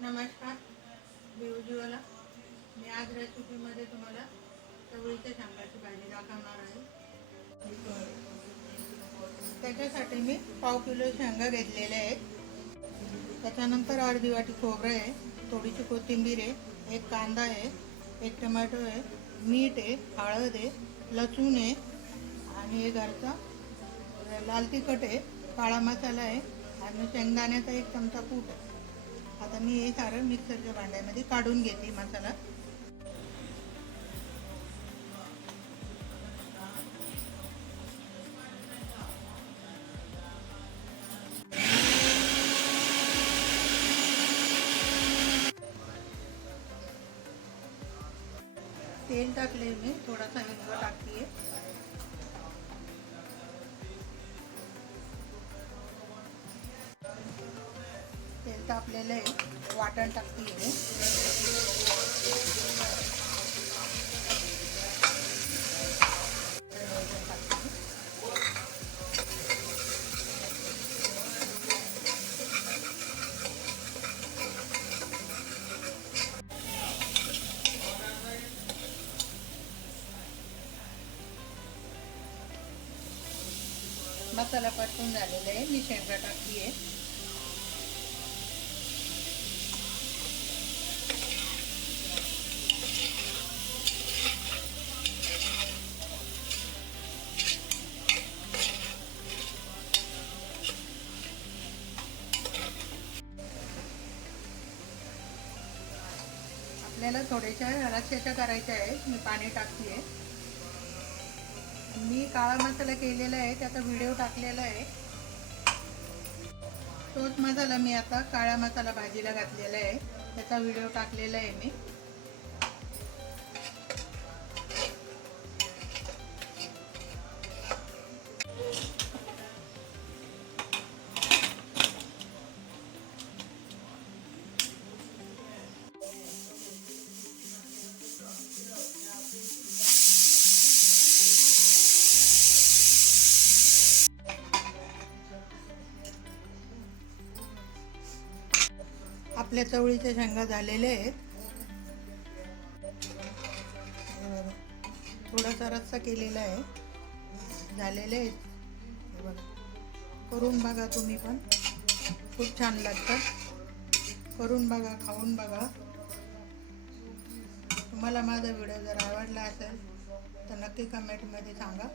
नमस्कार, मी उज्ज्वला. मी आज रेसिपीमध्ये तुम्हाला चवळीच्या शेंगाची भाजी दाखवणार आहे. त्याच्यासाठी मी 1/2 किलो शेंगा घेतलेल्या आहेत. त्याच्यानंतर अर्धी वाटी खोबरं आहे, थोडीशी कोथिंबीर आहे, एक कांदा आहे, एक टोमॅटो आहे, मीठ आहे, हळद आहे, लसूण आहे आणि एक घरचा लाल तिखट आहे, काळा मसाला आहे आणि शेंगदाण्याचा 1 चमचा कूट आहे. आता मी हे सारं मिक्सरच्या भांड्यामध्ये काढून घेते मसाला. तेल टाकले, मी थोडासा हिंग टाकते. तेल तापलेलं आहे, वाटण टाकते. मसाला परतून झालेला आहे, मी शेंगा टाकते. आपल्याला थोड्याशा रस्स्याच्या करायच्या आहेत. मी पाणी टाकते. मी काळा मसाला केलेला आहे, त्याचा व्हिडिओ टाकलेला आहे. तोच मसाला मी आता काळा मसाला भाजीला घातलेला आहे, त्याचा व्हिडिओ टाकलेला आहे मी. आपल्या चवळीच्या शेंगा झालेल्या आहेत. थोडासा रस्सा केलेला आहे, झालेले आहेत. करून बघा तुम्ही पण, खूप छान लागतात. करून बघा, खाऊन बघा. तुम्हाला माझा व्हिडिओ जर आवडला असेल तर नक्की कमेंटमध्ये सांगा.